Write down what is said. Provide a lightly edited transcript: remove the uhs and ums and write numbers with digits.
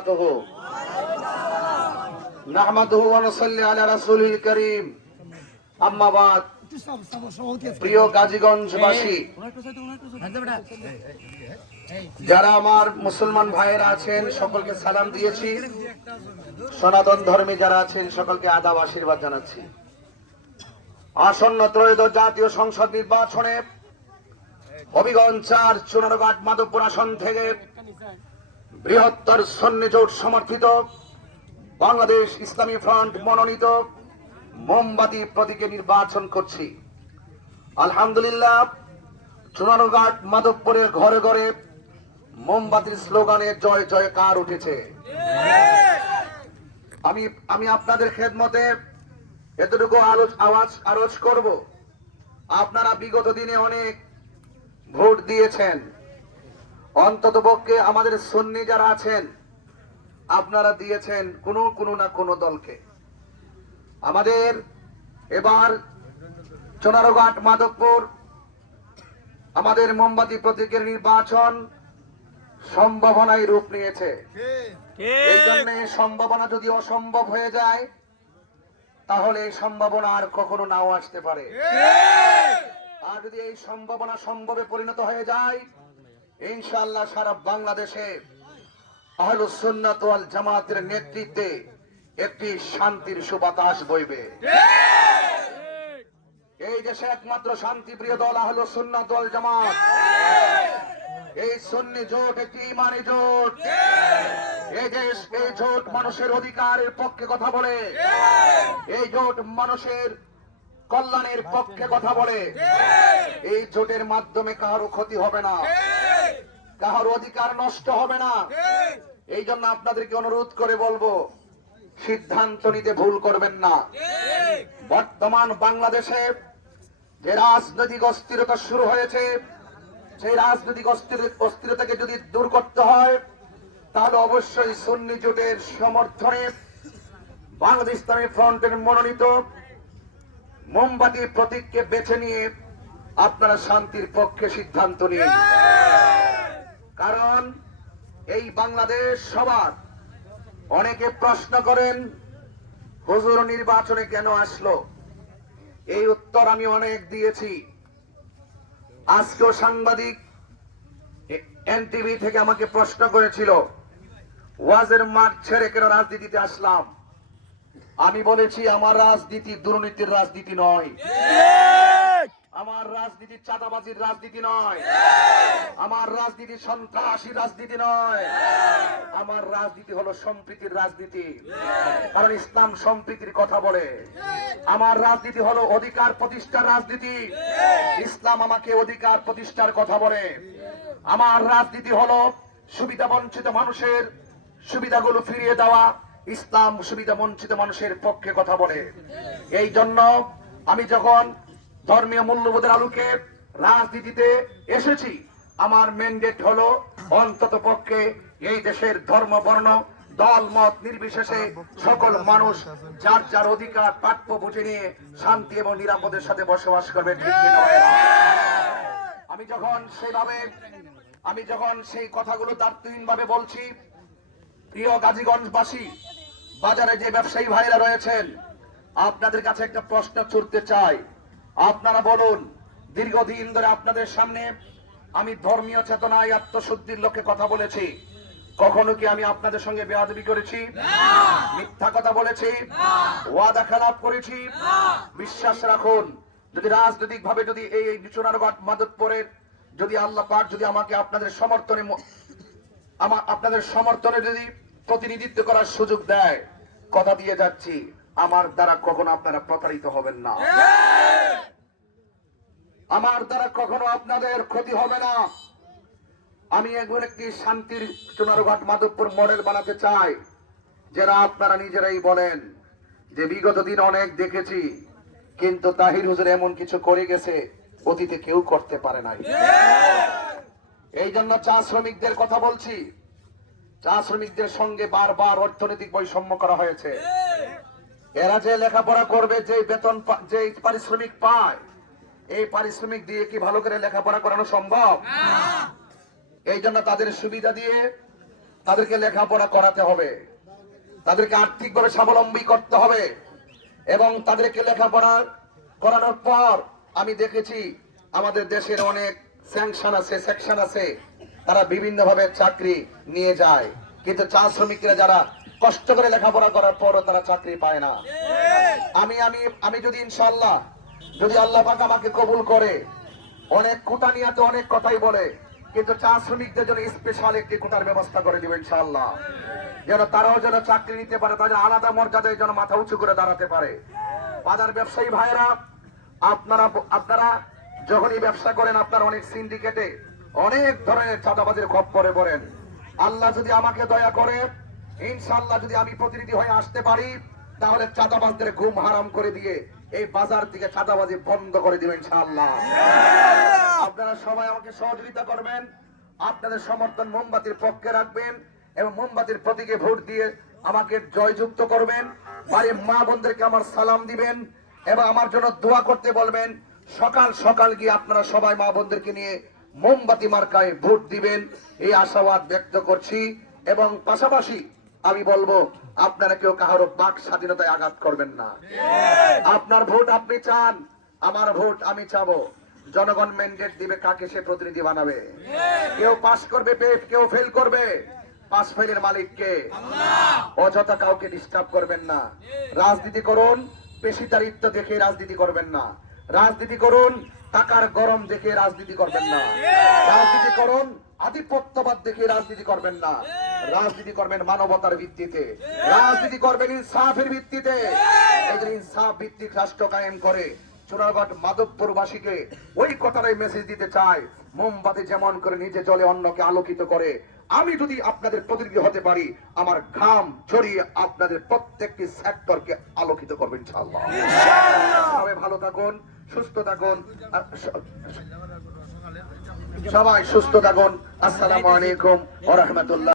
বারাকাতুহু। নাহমাদুহু ওয়া নুসাল্লি আলা রাসূলিল কারীম। আম্মা বাদ। প্রিয় গাজীগঞ্জবাসী, যারা আমার মুসলমান ভাইয়েরা আছেন সকলকে সালাম দিয়েছি, সনাতন ধর্মী যারা আছেন সকলকে আদাব আশীর্বাদ জানাচ্ছি। আসন্ন ত্রয়োদশ জাতীয় সংসদ নির্বাচনে হবিগঞ্জ ৪ চুনারুঘাট মাধবপুর আসন থেকে বৃহত্তর সুন্নি জোট সমর্থিত বাংলাদেশ ইসলামী ফ্রন্ট মনোনীত মোমবাতি প্রতীকে নির্বাচন করছি। আলহামদুলিল্লাহ, চুনারুঘাট মাধবপুরের ঘরে ঘরে মোমবাতির স্লোগানে জয় জয়কার উঠেছে। আমি আপনাদের খেদমতে এতটুকু আওয়াজ করব, আপনারা বিগত দিনে অনেক ভোট দিয়েছেন, অন্ততপক্ষে আমাদের সুন্নি যারা আছেন আপনারা দিয়েছেন কোনো না কোনো দলকে। আমাদের এবার চুনারুঘাট মাধবপুর আমাদের মোমবাতি প্রতীকের নির্বাচন সম্ভাবনায় রূপ নিয়েছে। এই জন্য সম্ভাবনা যদি অসম্ভব হয়ে যায় তাহলে এই সম্ভাবনা আর কখনো নাও আসতে পারে। আর যদি এই সম্ভাবনা সম্ভবে পরিণত হয়ে যায়, ইনশাআল্লাহ সারা বাংলাদেশে আহলুস সুন্নাত ওয়াল জামাতের নেতৃত্বে একটি শান্তির সুবাতাস বইবে। এই দেশে একমাত্র শান্তিপ্রিয় দল আহলুস সুন্নাত ওয়াল জামাত। এই সুন্নি জোট একটি ঈমানি জোট। এই জোট মানুষের অধিকারের পক্ষে কথা বলে, এই জোট মানুষের কল্যাণের পক্ষে কথা বলে। এই জোটের মাধ্যমে কারো ক্ষতি হবে না, কারো অধিকার নষ্ট হবে না। এই জন্য আপনাদেরকে অনুরোধ করে বলবো, সিদ্ধান্ত নিতে ভুল করবেন না। বর্তমান বাংলাদেশে যে রাজনৈতিক অস্থিরতা শুরু হয়েছে, সেই রাজনৈতিক অস্থিরতাকে যদি দূর করতে হয় তাহলে অবশ্যই সুন্নি জোটের সমর্থনে বাংলাদেশ ইসলামী ফ্রন্টের মনোনীত মোমবাতি প্রতীককে বেছে নিয়ে আপনারা শান্তির পক্ষে সিদ্ধান্ত নিন। কারণ এই বাংলাদেশ সবার। অনেকে প্রশ্ন করেন হুজুর নির্বাচনে কেন আসলো? এই উত্তর আমি অনেক দিয়েছি। আজকেও সাংবাদিক এনটিভি থেকে আমাকে প্রশ্ন করেছিল, ওয়াজের মাঠ ছেড়ে কেন রাজনীতিতে আসলাম? আমি বলেছি আমার রাজনীতি দুর্নীতির রাজনীতি নয়, আমার রাজনীতি চাঁদাবাজির রাজনীতি নয়, আমার রাজনীতি সন্ত্রাসী রাজনীতি নয়, আমার রাজনীতি হলো সম্প্রীতির রাজনীতি। কারণ ইসলাম সম্প্রীতির কথা বলে। আমার রাজনীতি হলো অধিকার প্রতিষ্ঠার রাজনীতি। ইসলাম আমাকে অধিকার প্রতিষ্ঠার কথা বলে। আমার রাজনীতি হলো সুবিধা বঞ্চিত মানুষের সুবিধাগুলো ফিরিয়ে দেওয়া। ইসলাম সুবিধা বঞ্চিত মানুষের পক্ষে কথা বলে। এই জন্য আমি যখন ধর্মীয় মূল্যবোধের আলোকে রাজনীতিতে এসেছি, আমার ম্যান্ডেট হলো অন্তত পক্ষে এই দেশের ধর্ম বর্ণ দল মত নির্বিশেষে সকল মানুষ যার যার অধিকার প্রাপ্য বুঝে নিয়ে শান্তি এবং নিরাপদের সাথে বসবাস করবে। ঠিক কিনা? আমি যখন সেই কথাগুলো দায়িত্বহীন ভাবে বলছি, প্রিয় গাজীগঞ্জবাসী, বাজারে যে ব্যবসায়ী ভাইরা রয়েছেন, আপনাদের কাছে একটা প্রশ্ন ছুড়তে চাই। আপনারা বলুন, দীর্ঘদিন ধরে আপনাদের সামনে আমি ধর্মীয় চেতনায় আত্মশুদ্ধির লক্ষ্যে কথা বলেছি। কখনো কি আমি আপনাদের সঙ্গে বেয়াদবি করেছি? মিথ্যা কথা বলেছি? ওয়াদা খেলাপ করেছি? বিশ্বাস রাখুন, যদি রাজনৈতিক ভাবে যদি এই চুনারুঘাট মাধবপুরের যদি আল্লাহ পাক যদি আমাকে আপনাদের সমর্থনে যদি প্রতিনিধিত্ব করার সুযোগ দেয়, কথা দিয়ে যাচ্ছি আমার দ্বারা কখনো আপনারা প্রতারিত হবেন না, আমার দ্বারা কখনো আপনাদের ক্ষতি হবে না। আমি এখন একটি শান্তির চুনারুঘাট মাধবপুর মডেল বানাতে চাই, যারা আপনারা নিজেরাই বলেন যে বিগত দিন অনেক দেখেছি, কিন্তু তাহির হুজুর এমন কিছু করে গেছে অতীতে কেউ করতে পারে নাই। এই জন্য চা শ্রমিকদের কথা বলছি। চা শ্রমিকদের সঙ্গে বারবার অর্থনৈতিক বৈষম্য করা হয়েছে। এরা যে লেখাপড়া করবে, যে বেতন যে পারিশ্রমিক পায়, এই পারিশ্রমিক দিয়ে কি ভালো করে লেখাপড়া করানো সম্ভব? এই জন্য তাদের সুবিধা দিয়ে তাদেরকে লেখাপড়া করাতে হবে, তাদেরকে আর্থিকভাবে স্বাবলম্বী করতে হবে, এবং তাদেরকে লেখাপড়া করানোর পর আমি দেখেছি আমাদের দেশের অনেক সেকশন আছে, তারা বিভিন্নভাবে চাকরি নিয়ে যায়, কিন্তু চা শ্রমিকরা যারা কষ্ট করে লেখাপড়া করার পরও তারা চাকরি পায় না। আমি আমি আমি যদি ইনশাআল্লাহ, যদি আল্লাহ পাক আমাকে কবুল করে, অনেক কোটা নিয়ে তো অনেক কথাই বলে, কিন্তু চা শ্রমিকদের জন্য স্পেশাল একটি কোটার ব্যবস্থা করে দিবেন ইনশাআল্লাহ, যেন তারাও যেন চাকরি নিতে পারে, তাদের আলাদা মর্যাদায় যেন মাথা উঁচু করে দাঁড়াতে পারে। বাজার ব্যবসায়ী ভাইরা, আপনারা যখনই ব্যবসা করেন, আপনারা অনেক সিন্ডিকেটে অনেক ধরনের চাঁদাবাজির খপ্পরে পড়েন। আল্লাহ যদি আমাকে দয়া করে, ইনশাআল্লাহ যদি আমি প্রতিনিধি হয়ে আসতে পারি, তাহলে চাঁদাবাজদের ঘুম হারাম করে দিয়ে এই বাজার থেকে চাঁদাবাজি বন্ধ করে দিবেন ইনশাআল্লাহ। আপনারা সবাই আমাকে সহযোগিতা করবেন, আপনাদের সমর্থন মোমবাতির পক্ষে রাখবেন এবং মোমবাতির প্রতীকে ভোট দিয়ে আমাকে জয়যুক্ত করবেন। বাড়ির মা বোনদেরকে আমার সালাম দিবেন এবং আমার জন্য দোয়া করতে বলবেন। সকাল সকাল গিয়ে আপনারা সবাই মা বোনদেরকে নিয়ে মোমবাতি মার্কায় ভোট দিবেন, এই আশাবাদ ব্যক্ত করছি। এবং পাশাপাশি আমি বলবো, আপনারা কেউ কারো বাক স্বাধীনতায় আঘাত করবেন না। আপনার ভোট আপনি চান, আমার ভোট আমি চাবো। জনগণ ম্যান্ডেট দিবে, কাকে সে প্রতিনিধি বানাবে। কেউ পাস করবে, কেউ ফেল করবে, পাস ফেলের মালিককে। অযথা কাউকে ডিস্টার্ব করবেন না। রাজনীতি করুন, পেশিদারিত্ব দেখে রাজনীতি করবেন না। রাজনীতি করুন, টাকার গরম দেখে রাজনীতি করবেন না। রাজনীতি করুন, আধিপত্যবাদ দেখে রাজনীতি করবেন না। রাজনীতি করবেন মানবতার ভিত্তিতে, রাজনীতি করবেন ইনসাফের ভিত্তিতে। এই ইনসাফ ভিত্তিক রাষ্ট্র কায়েম করে চুনারগড় মাধবপুরবাসীকে ওই কথাটাই মেসেজ দিতে চাই, মোমবাতি যেমন করে নিজে জ্বলে অন্যকে আলোকিত করে, আমি যদি আপনাদের প্রতিনিধি হতে পারি, আমার ঘাম ঝরিয়ে আপনাদের প্রত্যেকটি সেক্টরকে আলোকিত করবেন ইনশাআল্লাহ। সবাই ভালো থাকুন, সুস্থ থাকুন, সবাই সুস্থ থাকুন। আসসালামু আলাইকুম ওয়া রাহমাতুল্লাহ।